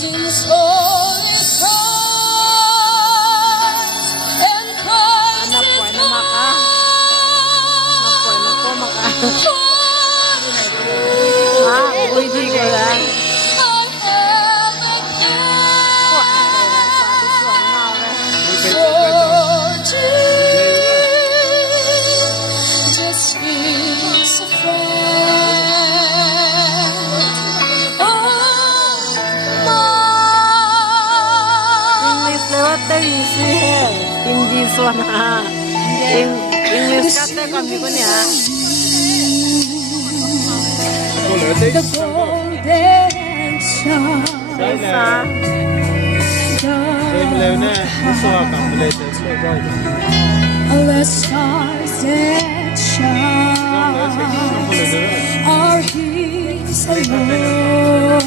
Since all is Christ and Christ Anak po, is na maka. Anak po, maka. Ah, pwede ko lang. Hindi so na. English kata kami ko niya. The golden star. Isa. All the stars that shine are His alone.